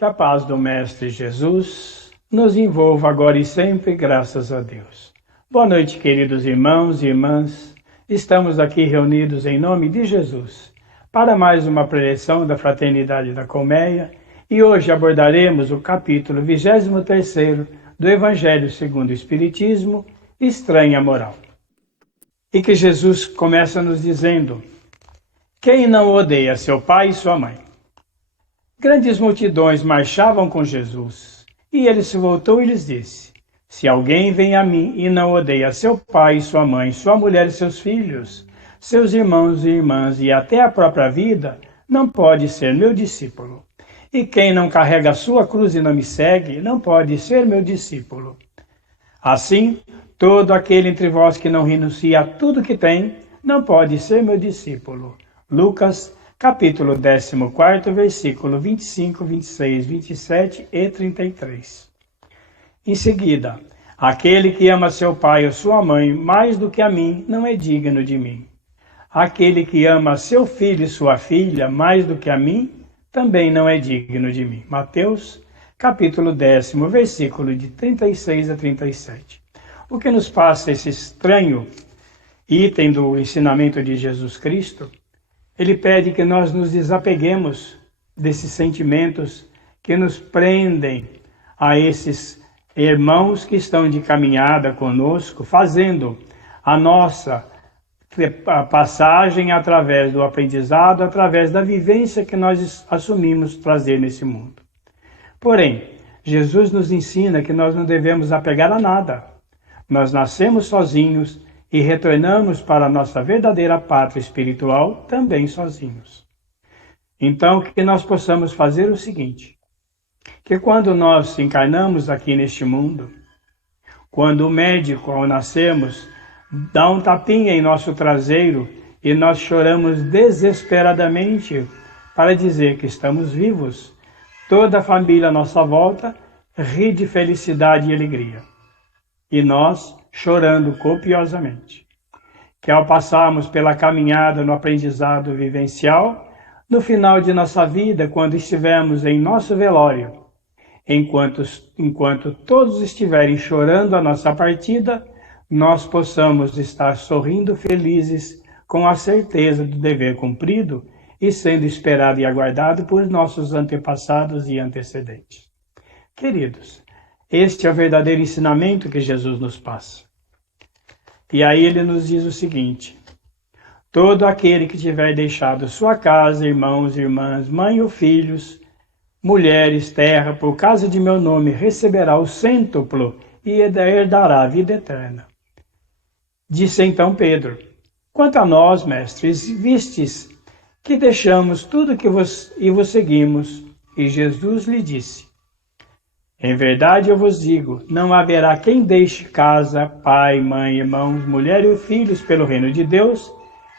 Que a paz do Mestre Jesus nos envolva agora e sempre, graças a Deus. Boa noite, queridos irmãos e irmãs. Estamos aqui reunidos em nome de Jesus para mais uma preleção da Fraternidade da Colmeia e hoje abordaremos o capítulo 23º do Evangelho segundo o Espiritismo, Estranha Moral. E que Jesus começa nos dizendo: quem não odeia seu pai e sua mãe? Grandes multidões marchavam com Jesus, e ele se voltou e lhes disse: se alguém vem a mim e não odeia seu pai e sua mãe, sua mulher e seus filhos, seus irmãos e irmãs e até a própria vida, não pode ser meu discípulo. E quem não carrega a sua cruz e não me segue, não pode ser meu discípulo. Assim, todo aquele entre vós que não renuncia a tudo que tem, não pode ser meu discípulo. Lucas, capítulo 14, versículo 25, 26, 27 e 33. Em seguida, aquele que ama seu pai ou sua mãe mais do que a mim, não é digno de mim. Aquele que ama seu filho e sua filha mais do que a mim, também não é digno de mim. Mateus, capítulo 10, versículo de 36 a 37. O que nos passa esse estranho item do ensinamento de Jesus Cristo? Ele pede que nós nos desapeguemos desses sentimentos que nos prendem a esses irmãos que estão de caminhada conosco, fazendo a nossa passagem através do aprendizado, através da vivência que nós assumimos trazer nesse mundo. Porém, Jesus nos ensina que nós não devemos apegar a nada. Nós nascemos sozinhos e retornamos para a nossa verdadeira pátria espiritual também sozinhos. Então, que nós possamos fazer o seguinte: que quando nós encarnamos aqui neste mundo, quando o médico, ao nascermos, dá um tapinha em nosso traseiro e nós choramos desesperadamente para dizer que estamos vivos, toda a família à nossa volta ri de felicidade e alegria. E nós chorando copiosamente. Que ao passarmos pela caminhada no aprendizado vivencial, no final de nossa vida, quando estivermos em nosso velório, enquanto todos estiverem chorando a nossa partida, nós possamos estar sorrindo felizes com a certeza do dever cumprido e sendo esperado e aguardado por nossos antepassados e antecedentes. Queridos, este é o verdadeiro ensinamento que Jesus nos passa. E aí ele nos diz o seguinte: todo aquele que tiver deixado sua casa, irmãos, irmãs, mãe ou filhos, mulheres, terra, por causa de meu nome, receberá o cêntuplo e herdará a vida eterna. Disse então Pedro: quanto a nós, mestres, vistes que deixamos tudo e vos seguimos. E Jesus lhe disse: em verdade eu vos digo, não haverá quem deixe casa, pai, mãe, irmãos, mulher e filhos pelo reino de Deus,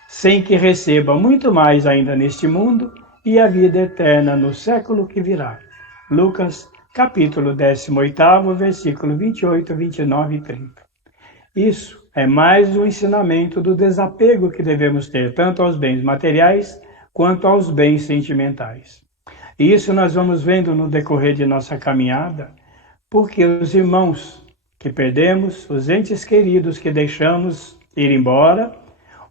sem que receba muito mais ainda neste mundo e a vida eterna no século que virá. Lucas, capítulo 18, versículo 28, 29 e 30. Isso é mais um ensinamento do desapego que devemos ter tanto aos bens materiais quanto aos bens sentimentais. E isso nós vamos vendo no decorrer de nossa caminhada, porque os irmãos que perdemos, os entes queridos que deixamos ir embora,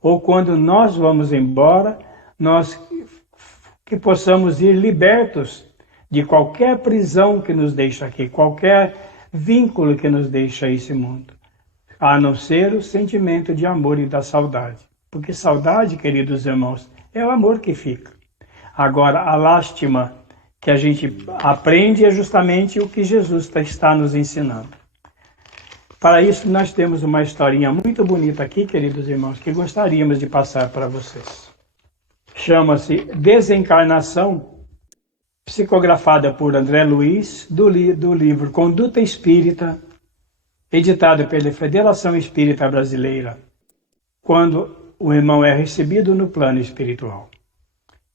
ou quando nós vamos embora, nós que possamos ir libertos de qualquer prisão que nos deixa aqui, qualquer vínculo que nos deixa esse mundo, a não ser o sentimento de amor e da saudade. Porque saudade, queridos irmãos, é o amor que fica. Agora, a lástima que a gente aprende é justamente o que Jesus está nos ensinando. Para isso, nós temos uma historinha muito bonita aqui, queridos irmãos, que gostaríamos de passar para vocês. Chama-se Desencarnação, psicografada por André Luiz, do livro Conduta Espírita, editado pela Federação Espírita Brasileira, quando o irmão é recebido no plano espiritual.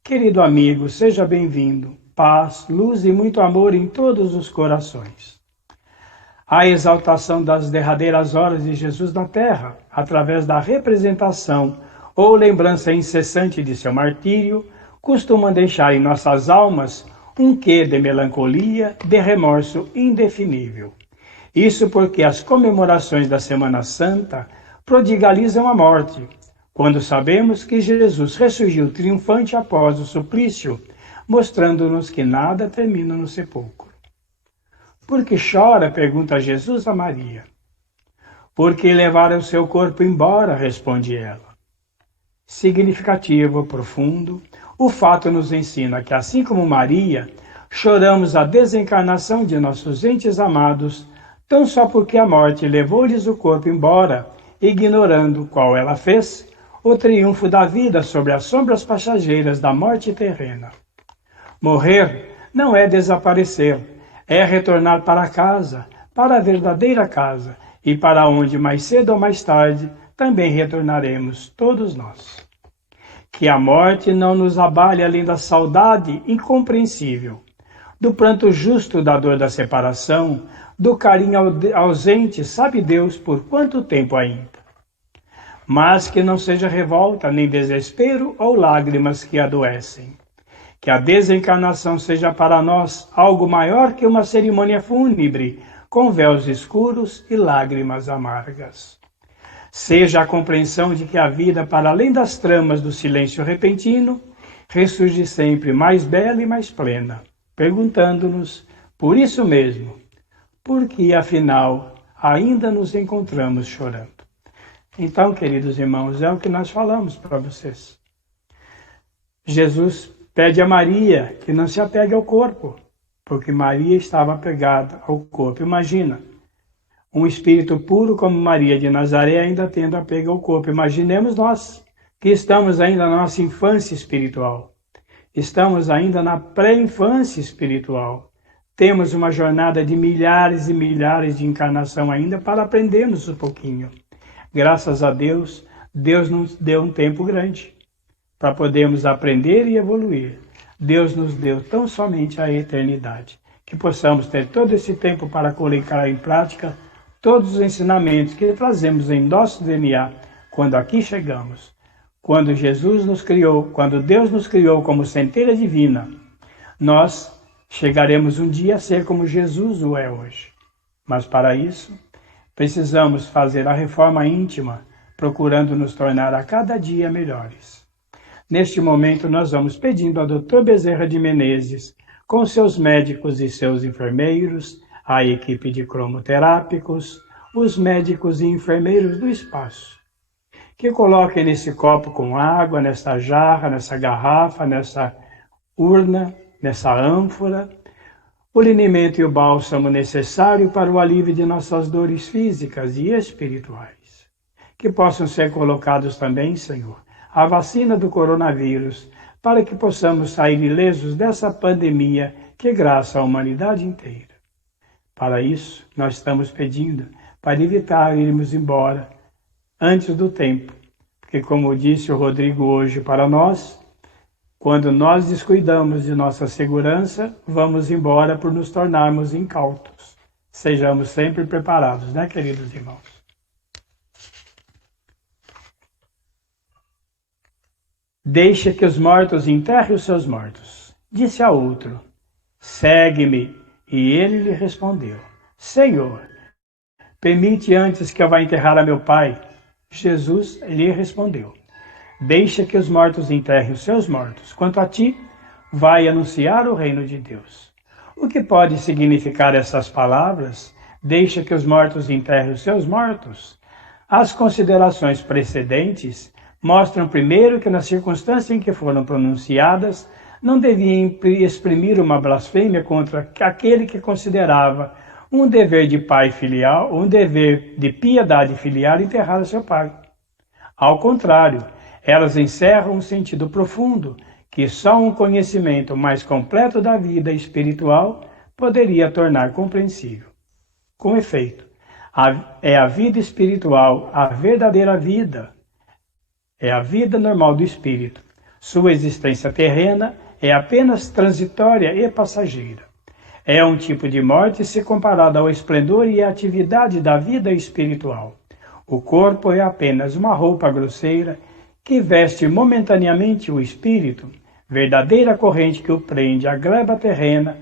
Querido amigo, seja bem-vindo. Paz, luz e muito amor em todos os corações. A exaltação das derradeiras horas de Jesus na Terra, através da representação ou lembrança incessante de seu martírio, costuma deixar em nossas almas um quê de melancolia, de remorso indefinível. Isso porque as comemorações da Semana Santa prodigalizam a morte, quando sabemos que Jesus ressurgiu triunfante após o suplício, mostrando-nos que nada termina no sepulcro. Por que chora? Pergunta Jesus a Maria. Porque levaram seu corpo embora, responde ela. Significativo, profundo, o fato nos ensina que, assim como Maria, choramos a desencarnação de nossos entes amados, tão só porque a morte levou-lhes o corpo embora, ignorando qual ela fez, o triunfo da vida sobre as sombras passageiras da morte terrena. Morrer não é desaparecer, é retornar para casa, para a verdadeira casa, e para onde mais cedo ou mais tarde também retornaremos todos nós. Que a morte não nos abale além da saudade incompreensível, do pranto justo da dor da separação, do carinho ausente, sabe Deus por quanto tempo ainda. Mas que não seja revolta, nem desespero ou lágrimas que adoecem. Que a desencarnação seja para nós algo maior que uma cerimônia fúnebre, com véus escuros e lágrimas amargas. Seja a compreensão de que a vida, para além das tramas do silêncio repentino, ressurge sempre mais bela e mais plena, perguntando-nos, por isso mesmo, por que afinal ainda nos encontramos chorando. Então, queridos irmãos, é o que nós falamos para vocês. Jesus pede a Maria que não se apegue ao corpo, porque Maria estava apegada ao corpo. Imagina, um espírito puro como Maria de Nazaré ainda tendo apego ao corpo. Imaginemos nós, que estamos ainda na nossa infância espiritual. Estamos ainda na pré-infância espiritual. Temos uma jornada de milhares e milhares de encarnação ainda para aprendermos um pouquinho. Graças a Deus, Deus nos deu um tempo grande para podermos aprender e evoluir. Deus nos deu tão somente a eternidade. Que possamos ter todo esse tempo para colocar em prática todos os ensinamentos que trazemos em nosso DNA quando aqui chegamos. Quando Jesus nos criou, quando Deus nos criou como centelha divina, nós chegaremos um dia a ser como Jesus o é hoje. Mas para isso, precisamos fazer a reforma íntima, procurando nos tornar a cada dia melhores. Neste momento, nós vamos pedindo ao Dr. Bezerra de Menezes, com seus médicos e seus enfermeiros, a equipe de cromoterápicos, os médicos e enfermeiros do espaço, que coloquem nesse copo com água, nessa jarra, nessa garrafa, nessa urna, nessa ânfora, o linimento e o bálsamo necessário para o alívio de nossas dores físicas e espirituais. Que possam ser colocados também, Senhor, a vacina do coronavírus, para que possamos sair ilesos dessa pandemia que graça a humanidade inteira. Para isso, nós estamos pedindo para evitar irmos embora antes do tempo, porque como disse o Rodrigo hoje para nós, quando nós descuidamos de nossa segurança, vamos embora por nos tornarmos incautos. Sejamos sempre preparados, né, queridos irmãos? Deixa que os mortos enterrem os seus mortos. Disse a outro, segue-me. E ele lhe respondeu, Senhor, permite antes que eu vá enterrar a meu pai. Jesus lhe respondeu, deixa que os mortos enterrem os seus mortos. Quanto a ti, vai anunciar o reino de Deus. O que pode significar essas palavras? Deixa que os mortos enterrem os seus mortos. As considerações precedentes mostram primeiro que na circunstância em que foram pronunciadas, não deviam exprimir uma blasfêmia contra aquele que considerava um dever de pai filial, um dever de piedade filial enterrar seu pai. Ao contrário, elas encerram um sentido profundo que só um conhecimento mais completo da vida espiritual poderia tornar compreensível. Com efeito, é a vida espiritual a verdadeira vida. É a vida normal do espírito. Sua existência terrena é apenas transitória e passageira. É um tipo de morte se comparado ao esplendor e à atividade da vida espiritual. O corpo é apenas uma roupa grosseira que veste momentaneamente o espírito, verdadeira corrente que o prende à gleba terrena,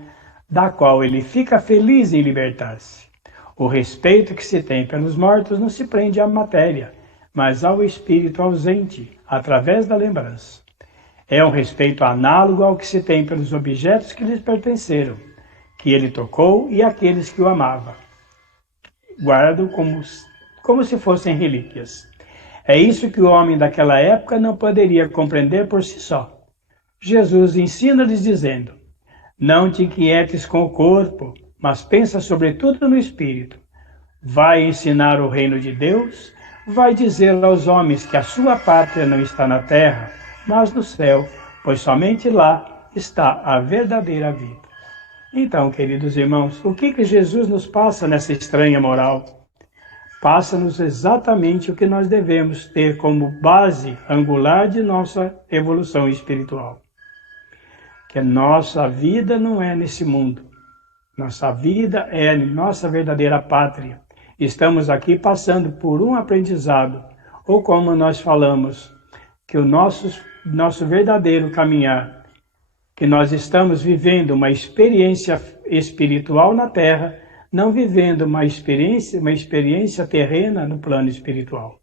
da qual ele fica feliz em libertar-se. O respeito que se tem pelos mortos não se prende à matéria, mas ao espírito ausente, através da lembrança. É um respeito análogo ao que se tem pelos objetos que lhes pertenceram, que ele tocou e aqueles que o amavam. Guardo como se fossem relíquias. É isso que o homem daquela época não poderia compreender por si só. Jesus ensina-lhes dizendo: não te inquietes com o corpo, mas pensa sobretudo no espírito. Vai ensinar o reino de Deus, vai dizer aos homens que a sua pátria não está na terra, mas no céu, pois somente lá está a verdadeira vida. Então, queridos irmãos, o que Jesus nos passa nessa estranha moral? Passa-nos exatamente o que nós devemos ter como base angular de nossa evolução espiritual. Que nossa vida não é nesse mundo. Nossa vida é nossa verdadeira pátria. Estamos aqui passando por um aprendizado, ou como nós falamos, que o nosso verdadeiro caminhar, que nós estamos vivendo uma experiência espiritual na Terra, não vivendo uma experiência terrena no plano espiritual.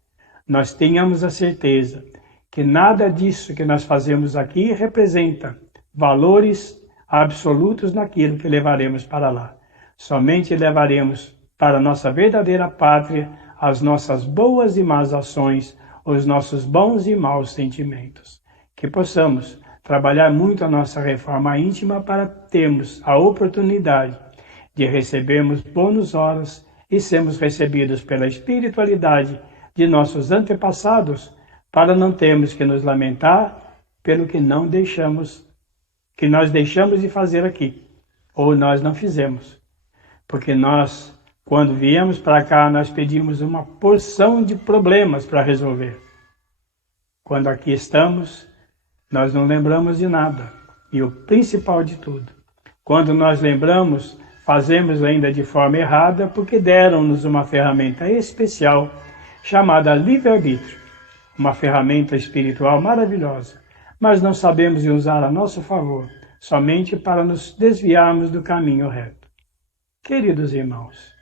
Nós tenhamos a certeza que nada disso que nós fazemos aqui representa valores absolutos naquilo que levaremos para lá. Somente levaremos para a nossa verdadeira pátria as nossas boas e más ações, os nossos bons e maus sentimentos. Que possamos trabalhar muito a nossa reforma íntima para termos a oportunidade de recebermos bônus horas e sermos recebidos pela espiritualidade de nossos antepassados, para não termos que nos lamentar pelo que nós deixamos de fazer aqui, ou nós não fizemos. Porque nós, quando viemos para cá, nós pedimos uma porção de problemas para resolver. Quando aqui estamos, nós não lembramos de nada. E o principal de tudo, quando nós lembramos, fazemos ainda de forma errada, porque deram-nos uma ferramenta especial chamada livre-arbítrio, uma ferramenta espiritual maravilhosa, mas não sabemos usar a nosso favor, somente para nos desviarmos do caminho reto. Queridos irmãos,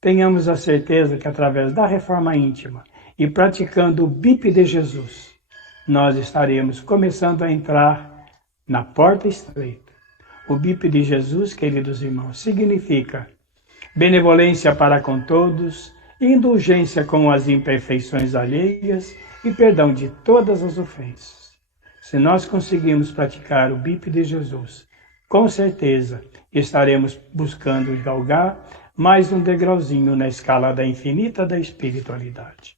tenhamos a certeza que através da reforma íntima e praticando o BIP de Jesus, nós estaremos começando a entrar na porta estreita. O BIP de Jesus, queridos irmãos, significa benevolência para com todos, indulgência com as imperfeições alheias e perdão de todas as ofensas. Se nós conseguirmos praticar o BIP de Jesus, com certeza estaremos buscando galgar mais um degrauzinho na escala da infinita da espiritualidade.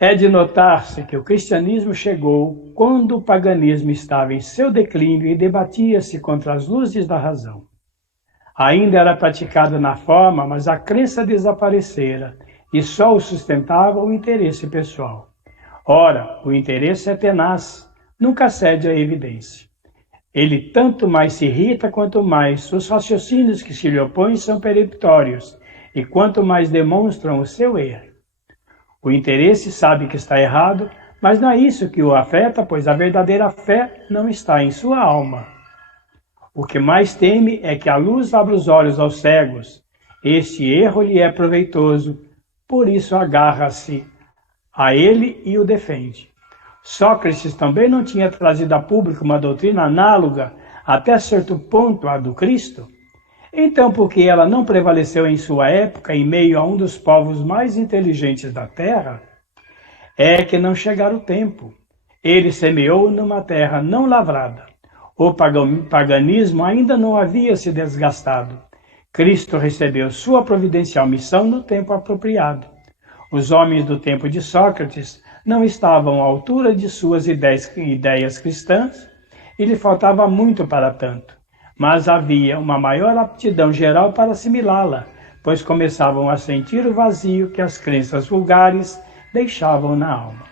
É de notar-se que o cristianismo chegou quando o paganismo estava em seu declínio e debatia-se contra as luzes da razão. Ainda era praticada na forma, mas a crença desaparecera e só o sustentava o interesse pessoal. Ora, o interesse é tenaz, nunca cede à evidência. Ele tanto mais se irrita quanto mais os raciocínios que se lhe opõem são peremptórios e quanto mais demonstram o seu erro. O interesse sabe que está errado, mas não é isso que o afeta, pois a verdadeira fé não está em sua alma. O que mais teme é que a luz abra os olhos aos cegos. Este erro lhe é proveitoso, por isso agarra-se a ele e o defende. Sócrates também não tinha trazido a público uma doutrina análoga, até certo ponto, à do Cristo? Então, por que ela não prevaleceu em sua época, em meio a um dos povos mais inteligentes da terra? É que não chegara o tempo. Ele semeou numa terra não lavrada. O paganismo ainda não havia se desgastado. Cristo recebeu sua providencial missão no tempo apropriado. Os homens do tempo de Sócrates não estavam à altura de suas ideias cristãs e lhe faltava muito para tanto. Mas havia uma maior aptidão geral para assimilá-la, pois começavam a sentir o vazio que as crenças vulgares deixavam na alma.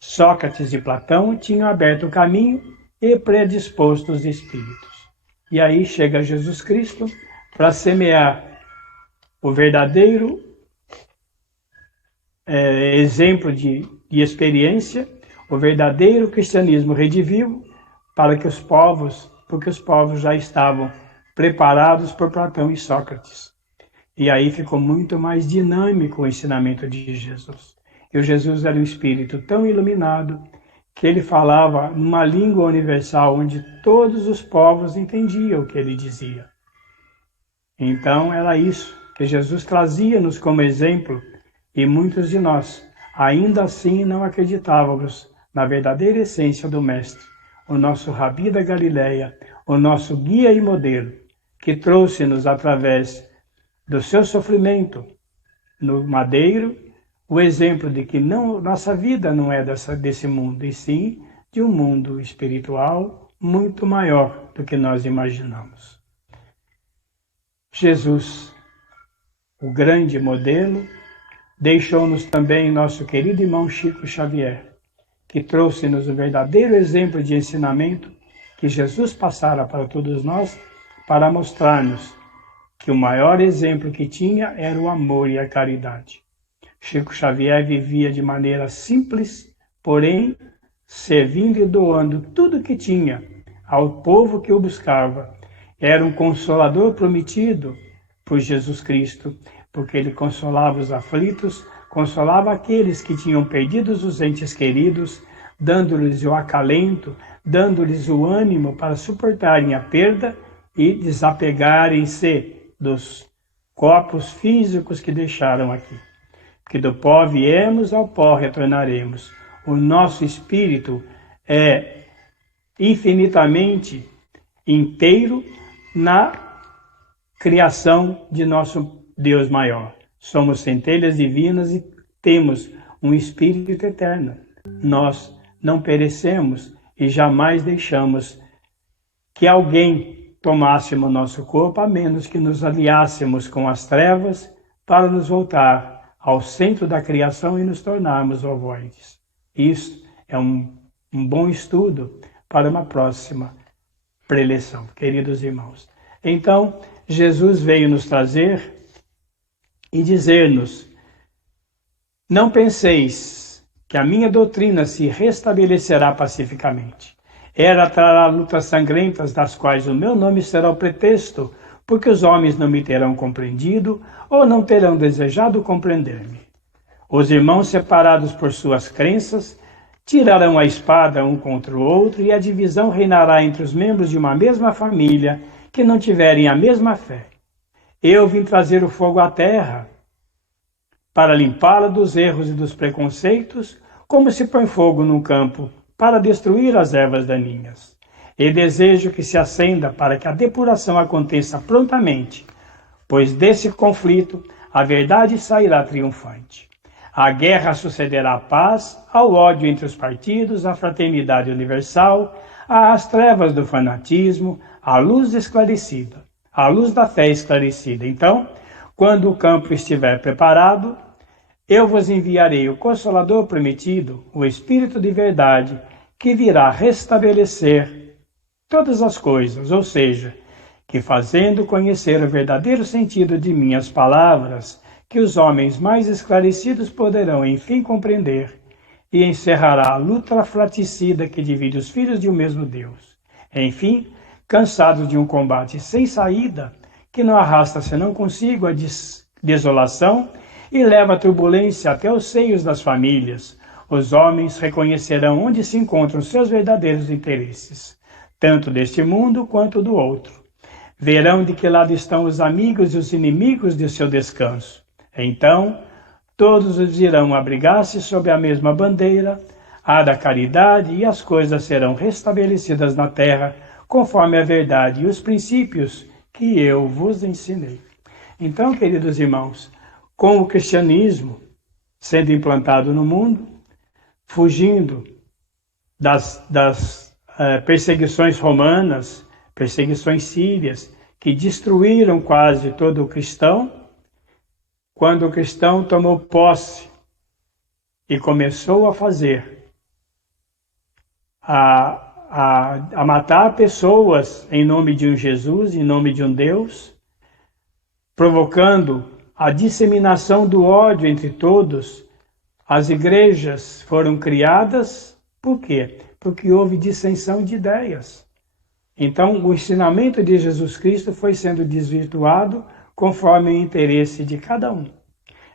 Sócrates e Platão tinham aberto o caminho e predisposto os espíritos. E aí chega Jesus Cristo para semear o verdadeiro exemplo de experiência, o verdadeiro cristianismo redivivo porque os povos já estavam preparados por Platão e Sócrates. E aí ficou muito mais dinâmico o ensinamento de Jesus. E o Jesus era um espírito tão iluminado que ele falava numa língua universal onde todos os povos entendiam o que ele dizia. Então era isso que Jesus trazia-nos como exemplo, e muitos de nós ainda assim não acreditávamos na verdadeira essência do Mestre, o nosso Rabi da Galileia, o nosso guia e modelo, que trouxe-nos através do seu sofrimento no madeiro o exemplo de que nossa vida não é desse mundo, e sim de um mundo espiritual muito maior do que nós imaginamos. Jesus, o grande modelo, deixou-nos também nosso querido irmão Chico Xavier, que trouxe-nos o verdadeiro exemplo de ensinamento que Jesus passara para todos nós, para mostrar-nos que o maior exemplo que tinha era o amor e a caridade. Chico Xavier vivia de maneira simples, porém servindo e doando tudo o que tinha ao povo que o buscava. Era um consolador prometido por Jesus Cristo, porque ele consolava os aflitos, consolava aqueles que tinham perdido os entes queridos, dando-lhes o acalento, dando-lhes o ânimo para suportarem a perda e desapegarem-se dos corpos físicos que deixaram aqui. Que do pó viemos, ao pó retornaremos. O nosso espírito é infinitamente inteiro na criação de nosso Deus maior. Somos centelhas divinas e temos um espírito eterno. Nós não perecemos e jamais deixamos que alguém tomasse o nosso corpo, a menos que nos aliássemos com as trevas para nos voltar ao centro da criação e nos tornarmos ovoides. Isso é um bom estudo para uma próxima preleção, queridos irmãos. Então, Jesus veio nos trazer e dizer-nos: não penseis que a minha doutrina se restabelecerá pacificamente. Ela trará lutas sangrentas, das quais o meu nome será o pretexto, porque os homens não me terão compreendido ou não terão desejado compreender-me. Os irmãos, separados por suas crenças, tirarão a espada um contra o outro, e a divisão reinará entre os membros de uma mesma família que não tiverem a mesma fé. Eu vim trazer o fogo à terra para limpá-la dos erros e dos preconceitos, como se põe fogo num campo para destruir as ervas daninhas. E desejo que se acenda para que a depuração aconteça prontamente, pois desse conflito a verdade sairá triunfante. A guerra sucederá à paz, ao ódio entre os partidos, à fraternidade universal, às trevas do fanatismo, à luz esclarecida, à luz da fé esclarecida. Então, quando o campo estiver preparado, eu vos enviarei o Consolador prometido, o Espírito de verdade, que virá restabelecer todas as coisas, ou seja, que fazendo conhecer o verdadeiro sentido de minhas palavras, que os homens mais esclarecidos poderão enfim compreender, e encerrará a luta fratricida que divide os filhos de um mesmo Deus. Enfim, cansados de um combate sem saída, que não arrasta senão consigo a desolação e leva a turbulência até os seios das famílias, os homens reconhecerão onde se encontram seus verdadeiros interesses, tanto deste mundo quanto do outro. Verão de que lado estão os amigos e os inimigos de seu descanso. Então, todos os irão abrigar-se sob a mesma bandeira, a da caridade, e as coisas serão restabelecidas na terra, conforme a verdade e os princípios que eu vos ensinei. Então, queridos irmãos, com o cristianismo sendo implantado no mundo, fugindo das perseguições romanas, perseguições sírias, que destruíram quase todo o cristão, quando o cristão tomou posse e começou a fazer, a matar pessoas em nome de um Jesus, em nome de um Deus, provocando a disseminação do ódio entre todos, as igrejas foram criadas Por quê? Porque houve dissensão de ideias. Então, o ensinamento de Jesus Cristo foi sendo desvirtuado conforme o interesse de cada um.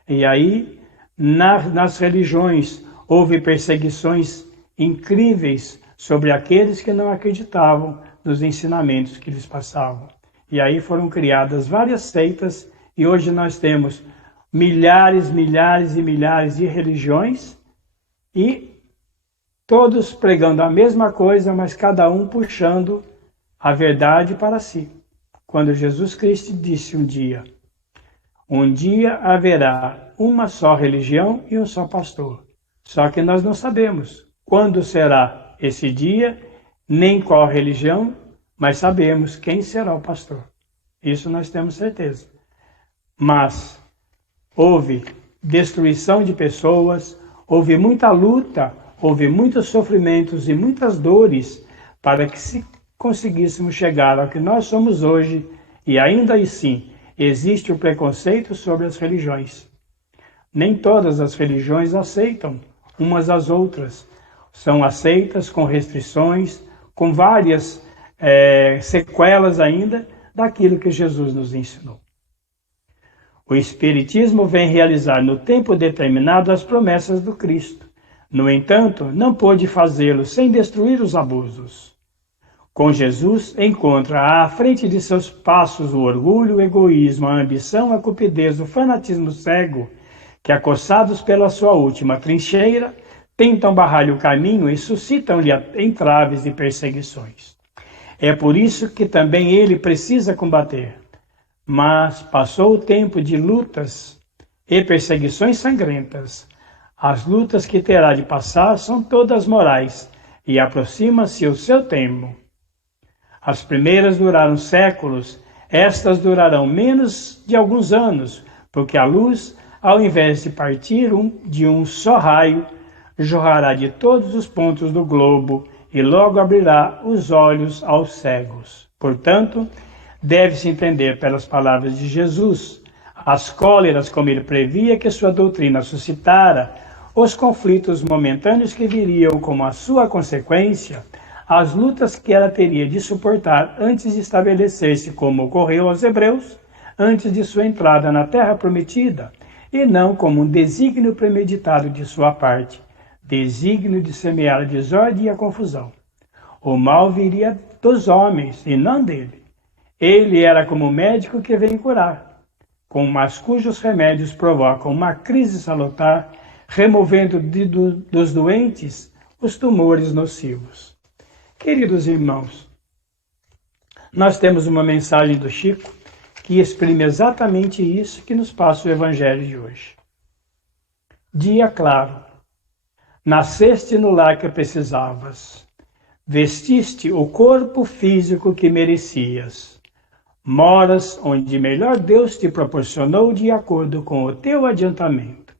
E aí, nas religiões, houve perseguições incríveis sobre aqueles que não acreditavam nos ensinamentos que lhes passavam. E aí foram criadas várias seitas, e hoje nós temos milhares e milhares de religiões, e todos pregando a mesma coisa, mas cada um puxando a verdade para si. Quando Jesus Cristo disse um dia haverá uma só religião e um só pastor. Só que nós não sabemos quando será esse dia, nem qual religião, mas sabemos quem será o pastor. Isso nós temos certeza. Mas houve destruição de pessoas, houve muita luta, houve muitos sofrimentos e muitas dores para que se conseguíssemos chegar ao que nós somos hoje, e ainda assim existe o preconceito sobre as religiões. Nem todas as religiões aceitam umas às outras. São aceitas com restrições, com várias sequelas ainda daquilo que Jesus nos ensinou. O Espiritismo vem realizar no tempo determinado as promessas do Cristo. No entanto, não pôde fazê-lo sem destruir os abusos. Com Jesus, encontra à frente de seus passos o orgulho, o egoísmo, a ambição, a cupidez, o fanatismo cego, que, acossados pela sua última trincheira, tentam barrar-lhe o caminho e suscitam-lhe entraves e perseguições. É por isso que também ele precisa combater. Mas passou o tempo de lutas e perseguições sangrentas. As lutas que terá de passar são todas morais, e aproxima-se o seu tempo. As primeiras duraram séculos, estas durarão menos de alguns anos, porque a luz, ao invés de partir de um só raio, jorrará de todos os pontos do globo e logo abrirá os olhos aos cegos. Portanto, deve-se entender pelas palavras de Jesus, as cóleras como ele previa que sua doutrina suscitara, os conflitos momentâneos que viriam como a sua consequência, as lutas que ela teria de suportar antes de estabelecer-se, como ocorreu aos hebreus, antes de sua entrada na terra prometida, e não como um desígnio premeditado de sua parte, desígnio de semear a desordem e a confusão. O mal viria dos homens e não dele. Ele era como o médico que vem curar, mas cujos remédios provocam uma crise salutar, removendo dos doentes os tumores nocivos. Queridos irmãos, nós temos uma mensagem do Chico que exprime exatamente isso que nos passa o Evangelho de hoje. Dia claro, nasceste no lar que precisavas, vestiste o corpo físico que merecias, moras onde melhor Deus te proporcionou de acordo com o teu adiantamento.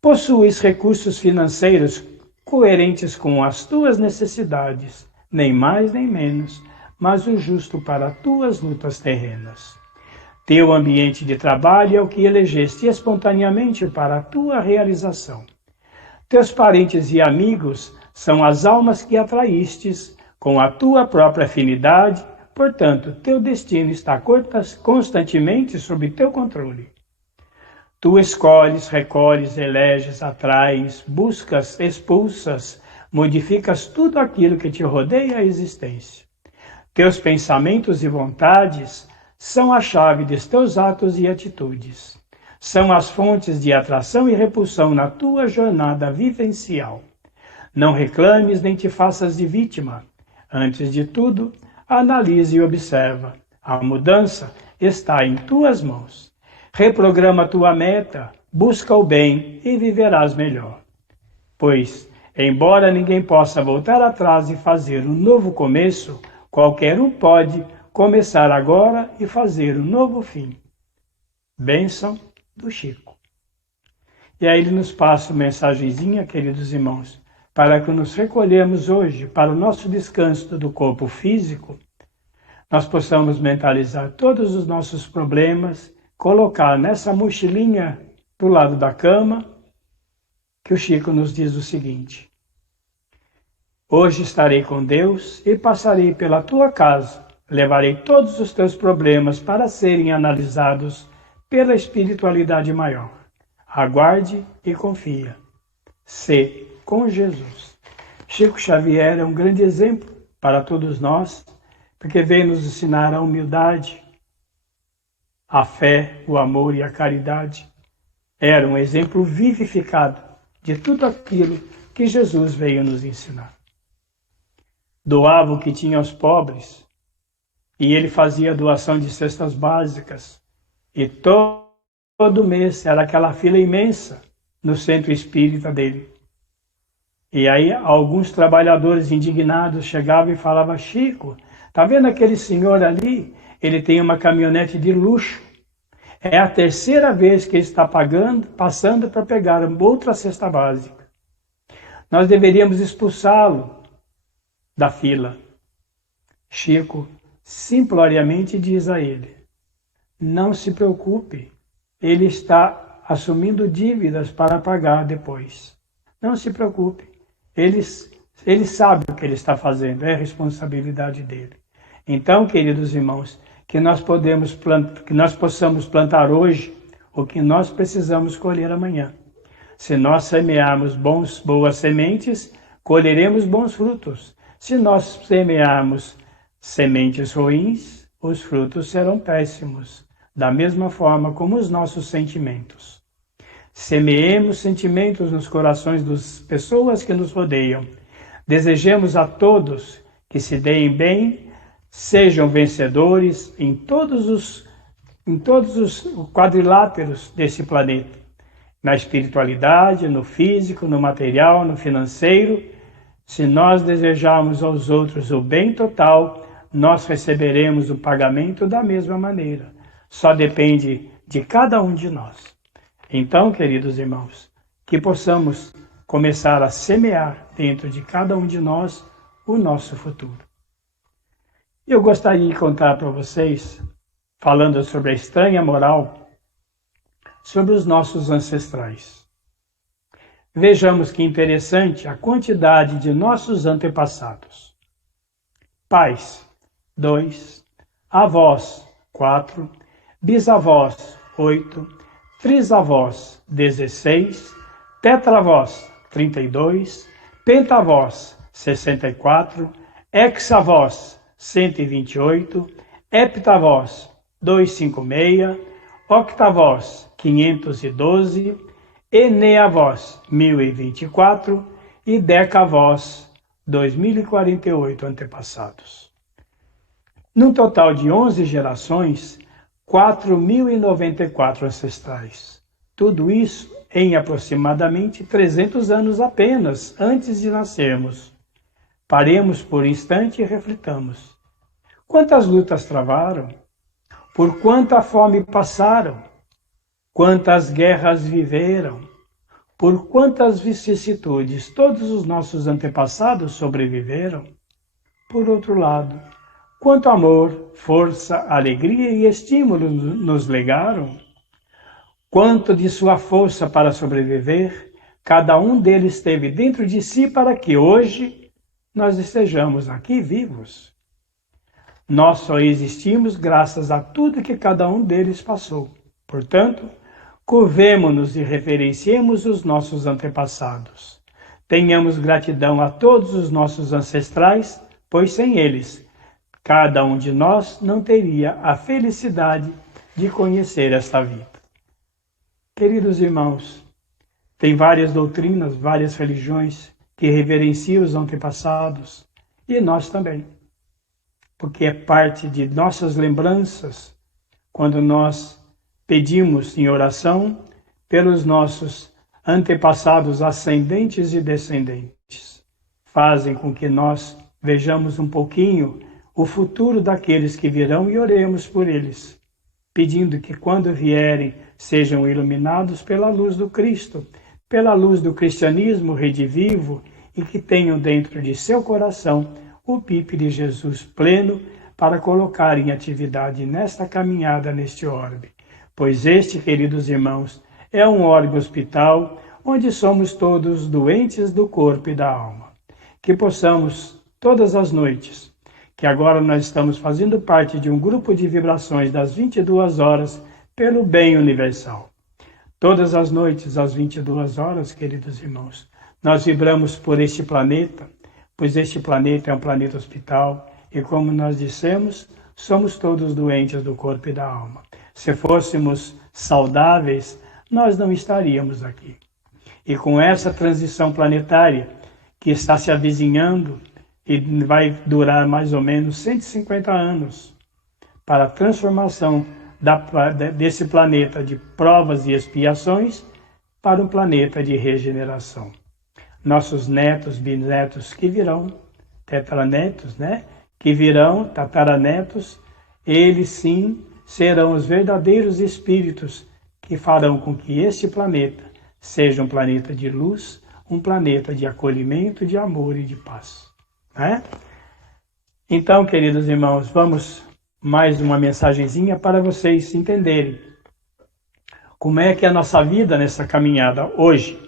Possuis recursos financeiros coerentes com as tuas necessidades, nem mais nem menos, mas o justo para tuas lutas terrenas. Teu ambiente de trabalho é o que elegeste espontaneamente para a tua realização. Teus parentes e amigos são as almas que atraístes com a tua própria afinidade, portanto, teu destino está constantemente sob teu controle. Tu escolhes, recolhes, eleges, atraes, buscas, expulsas, modificas tudo aquilo que te rodeia a existência. Teus pensamentos e vontades são a chave dos teus atos e atitudes. São as fontes de atração e repulsão na tua jornada vivencial. Não reclames nem te faças de vítima. Antes de tudo, analise e observa. A mudança está em tuas mãos. Reprograma tua meta, busca o bem e viverás melhor. Pois, embora ninguém possa voltar atrás e fazer um novo começo, qualquer um pode começar agora e fazer um novo fim. Bênção do Chico. E aí ele nos passa uma mensagenzinha, queridos irmãos, para que nos recolhemos hoje para o nosso descanso do corpo físico, nós possamos mentalizar todos os nossos problemas, colocar nessa mochilinha do lado da cama, que o Chico nos diz o seguinte: Hoje estarei com Deus e passarei pela tua casa. Levarei todos os teus problemas para serem analisados pela espiritualidade maior. Aguarde e confia. Se com Jesus. Chico Xavier é um grande exemplo para todos nós, porque veio nos ensinar a humildade, a fé, o amor e a caridade. Era um exemplo vivificado de tudo aquilo que Jesus veio nos ensinar. Doava o que tinha aos pobres, e ele fazia doação de cestas básicas, e todo mês era aquela fila imensa no centro espírita dele. E aí alguns trabalhadores indignados chegavam e falavam: Chico, tá vendo aquele senhor ali? Ele tem uma caminhonete de luxo. É a terceira vez que ele está passando para pegar outra cesta básica. Nós deveríamos expulsá-lo da fila. Chico simploriamente diz a ele: não se preocupe, ele está assumindo dívidas para pagar depois. Não se preocupe, ele sabe o que ele está fazendo, é responsabilidade dele. Então, queridos irmãos, que nós possamos plantar hoje o que nós precisamos colher amanhã. Se nós semearmos boas sementes, colheremos bons frutos. Se nós semearmos sementes ruins, os frutos serão péssimos, da mesma forma como os nossos sentimentos. Semeemos sentimentos nos corações das pessoas que nos rodeiam. Desejemos a todos que se deem bem, sejam vencedores em todos os quadriláteros desse planeta. Na espiritualidade, no físico, no material, no financeiro. Se nós desejarmos aos outros o bem total, nós receberemos o pagamento da mesma maneira. Só depende de cada um de nós. Então, queridos irmãos, que possamos começar a semear dentro de cada um de nós o nosso futuro. Eu gostaria de contar para vocês, falando sobre a estranha moral, sobre os nossos ancestrais. Vejamos que interessante a quantidade de nossos antepassados. Pais, 2, avós, 4, bisavós, 8, trisavós, 16, tetravós, 32, pentavós, 64, hexavós, 128, heptavós, 256, octavós, 512, eneavós, 1024 e decavós, 2048 antepassados. Num total de 11 gerações, 4.094 ancestrais. Tudo isso em aproximadamente 300 anos apenas antes de nascermos. Paremos por instante e reflitamos. Quantas lutas travaram? Por quanta fome passaram? Quantas guerras viveram? Por quantas vicissitudes todos os nossos antepassados sobreviveram? Por outro lado, quanto amor, força, alegria e estímulo nos legaram? Quanto de sua força para sobreviver, cada um deles teve dentro de si para que hoje nós estejamos aqui vivos. Nós só existimos graças a tudo que cada um deles passou. Portanto, curvemo-nos e reverenciemos os nossos antepassados. Tenhamos gratidão a todos os nossos ancestrais, pois sem eles, cada um de nós não teria a felicidade de conhecer esta vida. Queridos irmãos, tem várias doutrinas, várias religiões que reverenciam os antepassados, e nós também, porque é parte de nossas lembranças quando nós pedimos em oração pelos nossos antepassados ascendentes e descendentes. Fazem com que nós vejamos um pouquinho o futuro daqueles que virão e oremos por eles, pedindo que quando vierem sejam iluminados pela luz do Cristo, pela luz do cristianismo redivivo, e que tenham dentro de seu coração o pipe de Jesus pleno para colocar em atividade nesta caminhada neste orbe. Pois este, queridos irmãos, é um orbe hospital onde somos todos doentes do corpo e da alma. que possamos, todas as noites, que agora nós estamos fazendo parte de um grupo de vibrações das 22 horas pelo bem universal. Todas as noites, às 22 horas, queridos irmãos, nós vibramos por este planeta, pois este planeta é um planeta hospital e, como nós dissemos, somos todos doentes do corpo e da alma. Se fôssemos saudáveis, nós não estaríamos aqui. E com essa transição planetária que está se avizinhando e vai durar mais ou menos 150 anos para a transformação desse planeta de provas e expiações para um planeta de regeneração. Nossos netos, bisnetos que virão, tetranetos, que virão, tataranetos, eles sim serão os verdadeiros espíritos que farão com que este planeta seja um planeta de luz, um planeta de acolhimento, de amor e de paz. Então, queridos irmãos, vamos mais uma mensagenzinha para vocês entenderem como é que é a nossa vida nessa caminhada hoje.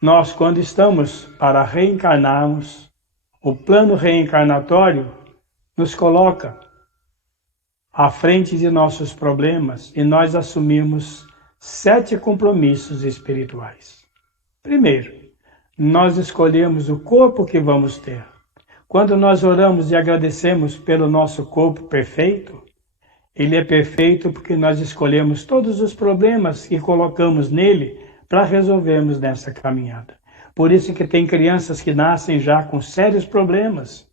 Nós, quando estamos para reencarnarmos, o plano reencarnatório nos coloca à frente de nossos problemas e nós assumimos 7 compromissos espirituais. Primeiro, nós escolhemos o corpo que vamos ter. Quando nós oramos e agradecemos pelo nosso corpo perfeito, ele é perfeito porque nós escolhemos todos os problemas que colocamos nele para resolvermos nessa caminhada. Por isso que tem crianças que nascem já com sérios problemas,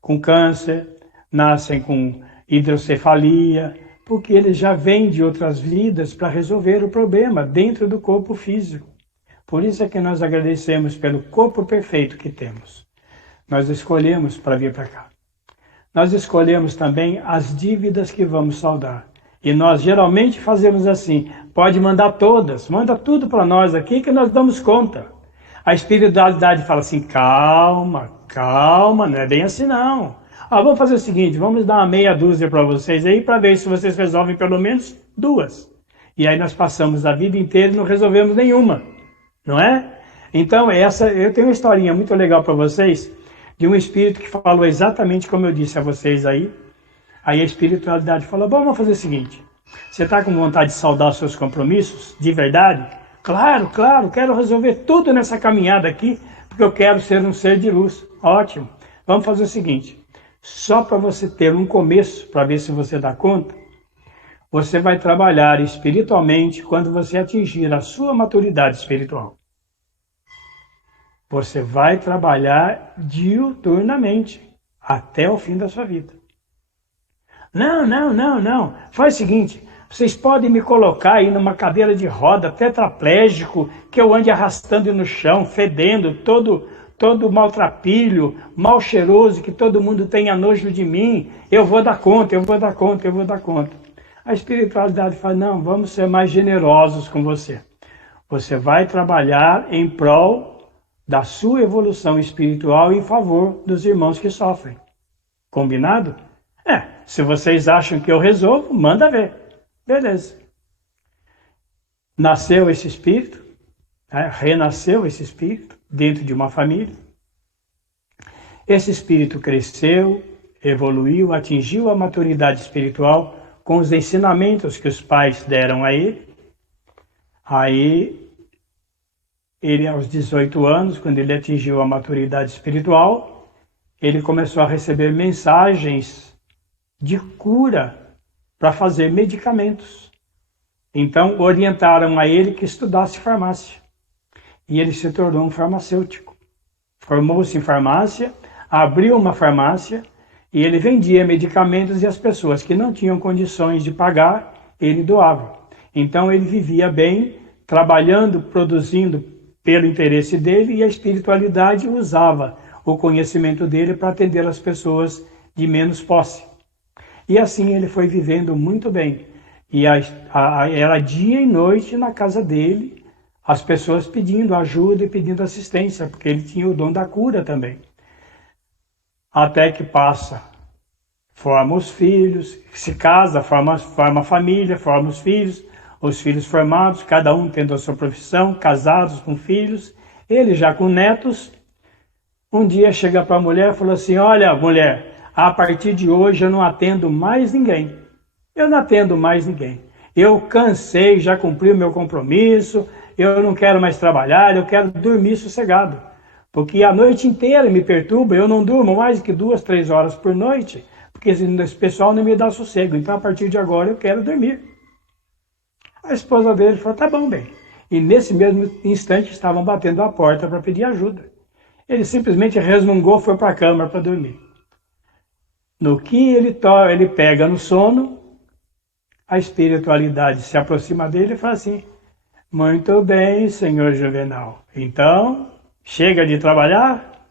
com câncer, nascem com hidrocefalia, porque eles já vêm de outras vidas para resolver o problema dentro do corpo físico. Por isso é que nós agradecemos pelo corpo perfeito que temos. Nós escolhemos para vir para cá. Nós escolhemos também as dívidas que vamos saldar. E nós geralmente fazemos assim, pode mandar todas, manda tudo para nós aqui que nós damos conta. A espiritualidade fala assim, calma, não é bem assim não. Vamos fazer o seguinte, vamos dar uma meia dúzia para vocês aí para ver se vocês resolvem pelo menos 2. E aí nós passamos a vida inteira e não resolvemos nenhuma, não é? Então eu tenho uma historinha muito legal para vocês, de um espírito que falou exatamente como eu disse a vocês aí. Aí a espiritualidade falou, bom, vamos fazer o seguinte, você está com vontade de saldar os seus compromissos, de verdade? Claro, quero resolver tudo nessa caminhada aqui, porque eu quero ser um ser de luz. Ótimo, vamos fazer o seguinte, só para você ter um começo, para ver se você dá conta, você vai trabalhar espiritualmente quando você atingir a sua maturidade espiritual. Você vai trabalhar diuturnamente, até o fim da sua vida. Não. Faz o seguinte, vocês podem me colocar aí numa cadeira de roda, tetraplégico, que eu ande arrastando no chão, fedendo, todo maltrapilho, mal cheiroso, que todo mundo tenha nojo de mim. Eu vou dar conta. A espiritualidade fala, não, vamos ser mais generosos com você. Você vai trabalhar em prol da sua evolução espiritual em favor dos irmãos que sofrem. Combinado? Se vocês acham que eu resolvo, manda ver. Beleza. Nasceu esse espírito, renasceu esse espírito dentro de uma família. Esse espírito cresceu, evoluiu, atingiu a maturidade espiritual com os ensinamentos que os pais deram a ele. Aí, ele aos 18 anos, quando ele atingiu a maturidade espiritual, ele começou a receber mensagens de cura para fazer medicamentos. Então, orientaram a ele que estudasse farmácia. E ele se tornou um farmacêutico. Formou-se em farmácia, abriu uma farmácia e ele vendia medicamentos e as pessoas que não tinham condições de pagar, ele doava. Então, ele vivia bem, trabalhando, produzindo pelo interesse dele, e a espiritualidade usava o conhecimento dele para atender as pessoas de menos posse. E assim ele foi vivendo muito bem. E era dia e noite na casa dele, as pessoas pedindo ajuda e pedindo assistência, porque ele tinha o dom da cura também. Até que passa, forma os filhos, se casa, forma a família, forma os filhos formados, cada um tendo a sua profissão, casados com filhos, ele já com netos, Um dia chega para a mulher e falou assim: olha, mulher, a partir de hoje eu não atendo mais ninguém. Eu não atendo mais ninguém. Eu cansei, já cumpri o meu compromisso, eu não quero mais trabalhar, eu quero dormir sossegado. Porque a noite inteira me perturba, eu não durmo mais que 2, 3 horas por noite, porque esse pessoal não me dá sossego. Então, a partir de agora, eu quero dormir. A esposa dele falou: tá bom, bem. E nesse mesmo instante estavam batendo a porta para pedir ajuda. Ele simplesmente resmungou, foi para a cama para dormir. No que ele pega no sono, a espiritualidade se aproxima dele e fala assim: muito bem, senhor Juvenal. Então, chega de trabalhar?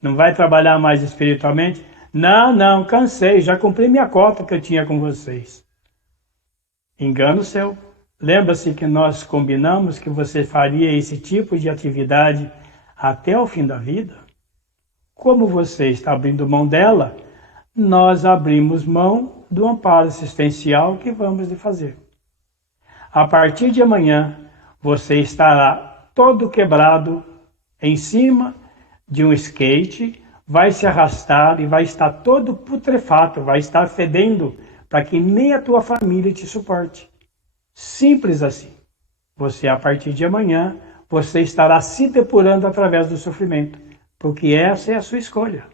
Não vai trabalhar mais espiritualmente? Não, não, cansei, já cumpri minha cota que eu tinha com vocês. Engano seu. Lembra-se que nós combinamos que você faria esse tipo de atividade até o fim da vida? Como você está abrindo mão dela, nós abrimos mão do amparo assistencial que vamos lhe fazer. A partir de amanhã, você estará todo quebrado em cima de um skate, vai se arrastar e vai estar todo putrefato, vai estar fedendo para que nem a tua família te suporte. Simples assim. Você, a partir de amanhã, você estará se depurando através do sofrimento, porque essa é a sua escolha.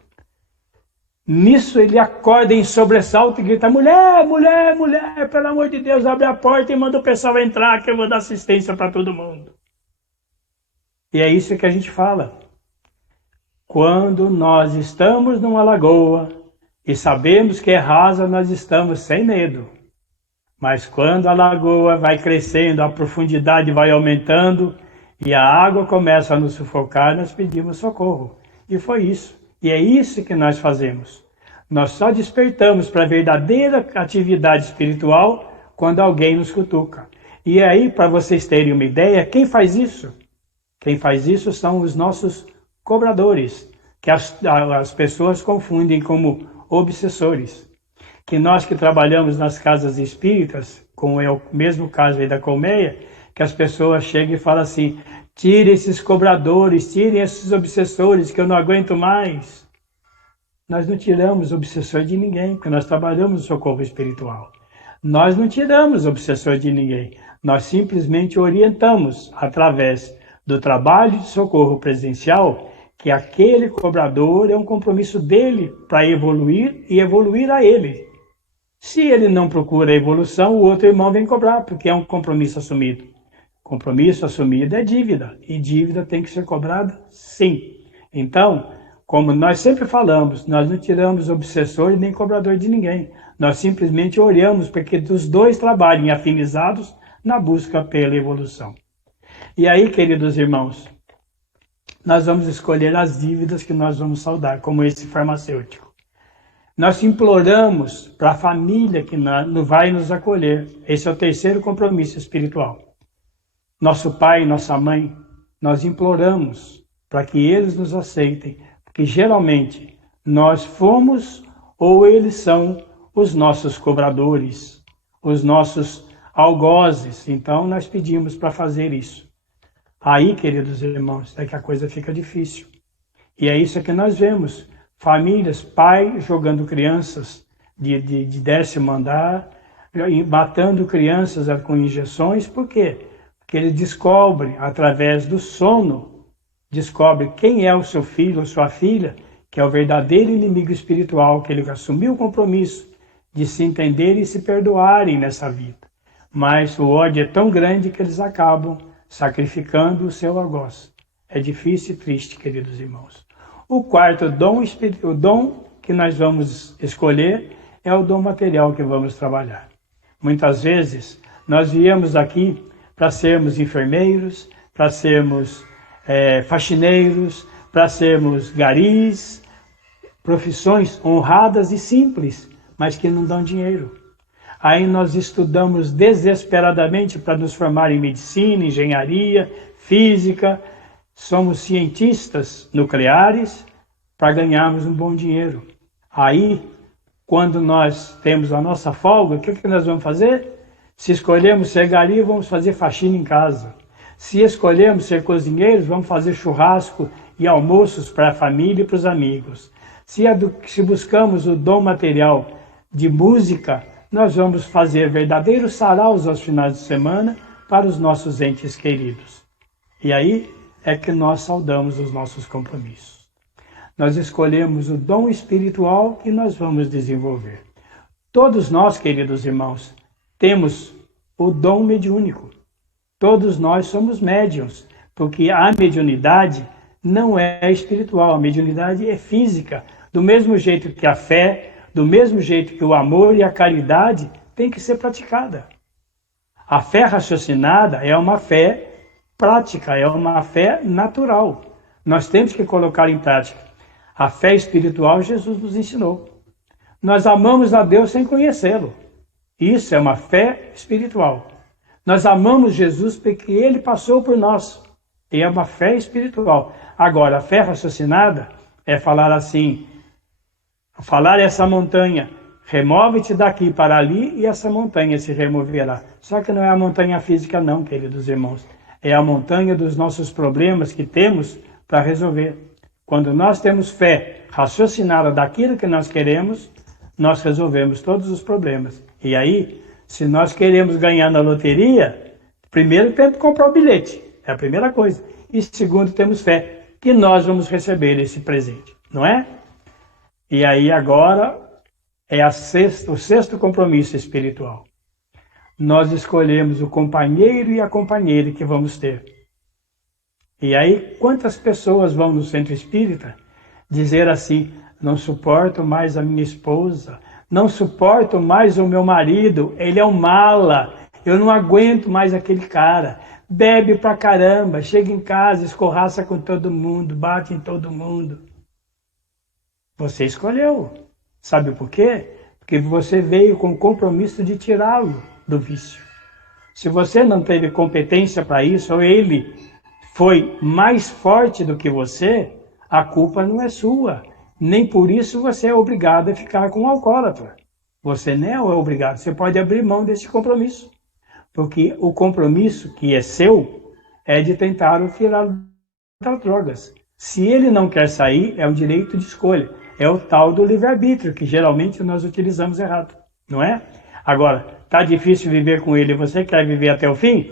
Nisso ele acorda em sobressalto e grita: mulher, mulher, mulher, pelo amor de Deus, abre a porta e manda o pessoal entrar que eu vou dar assistência para todo mundo. E é isso que a gente fala. Quando nós estamos numa lagoa e sabemos que é rasa, nós estamos sem medo. Mas quando a lagoa vai crescendo, a profundidade vai aumentando e a água começa a nos sufocar, nós pedimos socorro. E foi isso. E é isso que nós fazemos. Nós só despertamos para a verdadeira atividade espiritual quando alguém nos cutuca. E aí, para vocês terem uma ideia, quem faz isso? Quem faz isso são os nossos cobradores, que as pessoas confundem como obsessores. Que nós que trabalhamos nas casas espíritas, como é o mesmo caso aí da colmeia, que as pessoas chegam e falam assim: tire esses cobradores, tirem esses obsessores, que eu não aguento mais. Nós não tiramos obsessor de ninguém, porque nós trabalhamos no socorro espiritual. Nós não tiramos obsessor de ninguém, nós simplesmente orientamos, através do trabalho de socorro presencial, que aquele cobrador é um compromisso dele para evoluir e evoluir a ele. Se ele não procura a evolução, o outro irmão vem cobrar, porque é um compromisso assumido. Compromisso assumido é dívida, e dívida tem que ser cobrada sim. Então, como nós sempre falamos, nós não tiramos obsessor e nem cobrador de ninguém. Nós simplesmente oramos para que os dois trabalhem afinizados na busca pela evolução. E aí, queridos irmãos, nós vamos escolher as dívidas que nós vamos saldar, como esse farmacêutico. Nós imploramos para a família que vai nos acolher. Esse é o terceiro compromisso espiritual. Nosso pai e nossa mãe, nós imploramos para que eles nos aceitem, porque geralmente nós fomos ou eles são os nossos cobradores, os nossos algozes. Então nós pedimos para fazer isso. Aí, queridos irmãos, é que a coisa fica difícil. E é isso que nós vemos. Famílias, pai jogando crianças de 10º andar, matando crianças com injeções. Por quê? Porque ele descobre, através do sono, descobre quem é o seu filho ou sua filha, que é o verdadeiro inimigo espiritual, que ele assumiu o compromisso de se entender e se perdoarem nessa vida. Mas o ódio é tão grande que eles acabam sacrificando o seu algoz. É difícil e triste, queridos irmãos. O quarto dom, o dom que nós vamos escolher é o dom material que vamos trabalhar. Muitas vezes nós viemos aqui para sermos enfermeiros, para sermos faxineiros, para sermos garis, profissões honradas e simples, mas que não dão dinheiro. Aí nós estudamos desesperadamente para nos formar em medicina, engenharia, física, somos cientistas nucleares para ganharmos um bom dinheiro. Aí, quando nós temos a nossa folga, o que nós vamos fazer? Se escolhemos ser gari, vamos fazer faxina em casa. Se escolhemos ser cozinheiros, vamos fazer churrasco e almoços para a família e para os amigos. Se buscamos o dom material de música, nós vamos fazer verdadeiros saraus aos finais de semana para os nossos entes queridos. E aí é que nós saudamos os nossos compromissos. Nós escolhemos o dom espiritual que nós vamos desenvolver. Todos nós, queridos irmãos, temos o dom mediúnico. Todos nós somos médiuns, porque a mediunidade não é espiritual, a mediunidade é física. Do mesmo jeito que a fé, do mesmo jeito que o amor e a caridade tem que ser praticada. A fé raciocinada é uma fé prática, é uma fé natural. Nós temos que colocar em prática. A fé espiritual Jesus nos ensinou. Nós amamos a Deus sem conhecê-lo. Isso é uma fé espiritual. Nós amamos Jesus porque Ele passou por nós. E é uma fé espiritual. Agora, a fé raciocinada é falar assim, falar essa montanha, remove-te daqui para ali e essa montanha se removerá. Só que não é a montanha física não, queridos irmãos. É a montanha dos nossos problemas que temos para resolver. Quando nós temos fé raciocinada daquilo que nós queremos, nós resolvemos todos os problemas. E aí, se nós queremos ganhar na loteria, primeiro temos que comprar o bilhete. É a primeira coisa. E segundo, temos fé que nós vamos receber esse presente, não é? E aí agora é o sexto compromisso espiritual. Nós escolhemos o companheiro e a companheira que vamos ter. E aí, quantas pessoas vão no centro espírita dizer assim, não suporto mais a minha esposa, não suporto mais o meu marido, ele é um mala, eu não aguento mais aquele cara, bebe pra caramba, chega em casa, escorraça com todo mundo, bate em todo mundo. Você escolheu. Sabe por quê? Porque você veio com o compromisso de tirá-lo do vício. Se você não teve competência para isso, ou ele foi mais forte do que você, a culpa não é sua. Nem por isso você é obrigado a ficar com o alcoólatra. Você não é obrigado, você pode abrir mão desse compromisso. Porque o compromisso que é seu é de tentar o tirar das drogas. Se ele não quer sair, é o direito de escolha. É o tal do livre-arbítrio, que geralmente nós utilizamos errado, não é? Agora, tá difícil viver com ele, você quer viver até o fim?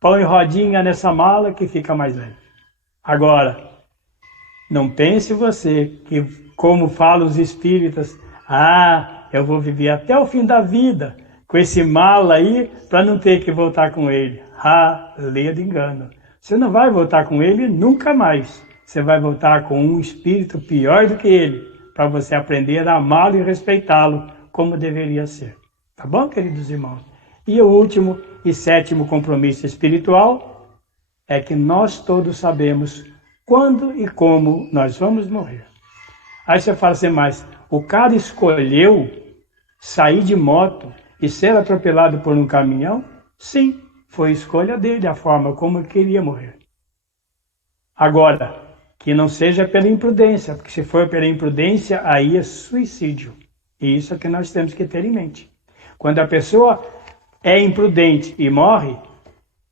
Põe rodinha nessa mala que fica mais leve. Agora, não pense você que, como falam os espíritas, eu vou viver até o fim da vida com esse mala aí para não ter que voltar com ele. Leia de engano. Você não vai voltar com ele nunca mais. Você vai voltar com um espírito pior do que ele, para você aprender a amá-lo e respeitá-lo como deveria ser. Tá bom, queridos irmãos? E o último e sétimo compromisso espiritual é que nós todos sabemos quando e como nós vamos morrer. Aí você fala assim, mas o cara escolheu sair de moto e ser atropelado por um caminhão? Sim, foi escolha dele, a forma como ele queria morrer. Agora, que não seja pela imprudência, porque se for pela imprudência, aí é suicídio. E isso é que nós temos que ter em mente. Quando a pessoa é imprudente e morre,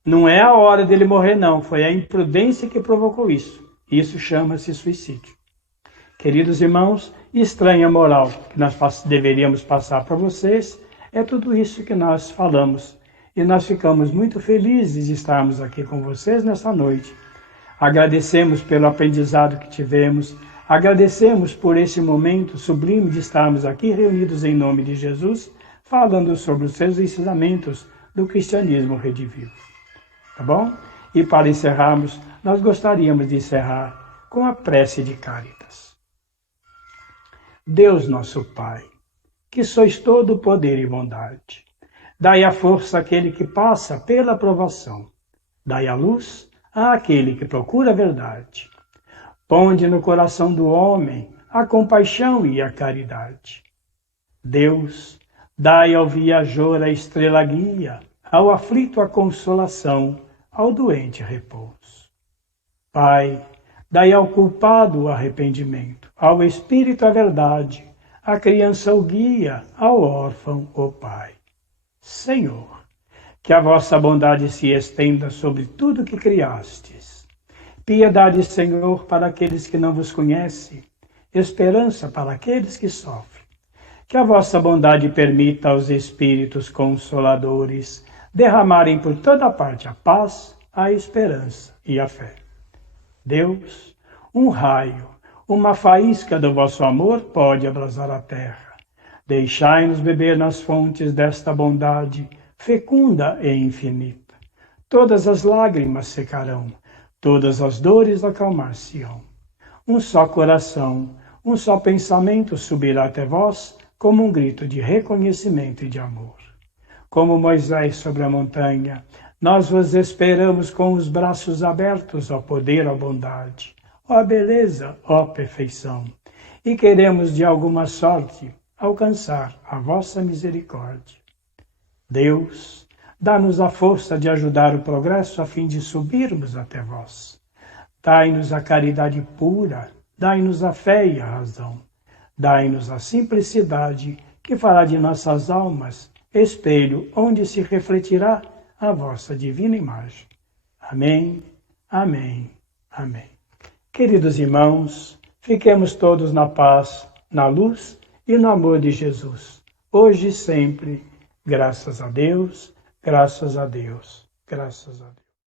não é a hora dele morrer, não. Foi a imprudência que provocou isso. Isso chama-se suicídio. Queridos irmãos, estranha moral que nós deveríamos passar para vocês é tudo isso que nós falamos. E nós ficamos muito felizes de estarmos aqui com vocês nessa noite. Agradecemos pelo aprendizado que tivemos, agradecemos por esse momento sublime de estarmos aqui reunidos em nome de Jesus, falando sobre os seus ensinamentos do cristianismo redivivo. Tá bom? E para encerrarmos, nós gostaríamos de encerrar com a prece de Cáritas. Deus nosso Pai, que sois todo poder e bondade, dai a força àquele que passa pela provação, dai a luz àquele que procura a verdade. Ponde no coração do homem a compaixão e a caridade. Deus, dai ao viajor a estrela guia, ao aflito a consolação, ao doente repouso. Pai, dai ao culpado o arrependimento, ao espírito a verdade, à criança o guia, ao órfão o Pai. Senhor, que a vossa bondade se estenda sobre tudo que criastes. piedade, Senhor, para aqueles que não vos conhecem, esperança para aqueles que sofrem. Que a vossa bondade permita aos Espíritos Consoladores derramarem por toda parte a paz, a esperança e a fé. Deus, um raio, uma faísca do vosso amor pode abrasar a terra. Deixai-nos beber nas fontes desta bondade fecunda e infinita. Todas as lágrimas secarão, todas as dores acalmar-se-ão. Um só coração, um só pensamento subirá até vós como um grito de reconhecimento e de amor. Como Moisés sobre a montanha, nós vos esperamos com os braços abertos, ó poder, ó bondade, ó beleza, ó perfeição, e queremos de alguma sorte alcançar a vossa misericórdia. Deus, dá-nos a força de ajudar o progresso a fim de subirmos até vós. Dai-nos a caridade pura, dai-nos a fé e a razão. Dai-nos a simplicidade que fará de nossas almas espelho onde se refletirá a vossa divina imagem. Amém, amém, amém. Queridos irmãos, fiquemos todos na paz, na luz e no amor de Jesus, hoje e sempre. Graças a Deus, graças a Deus, graças a Deus.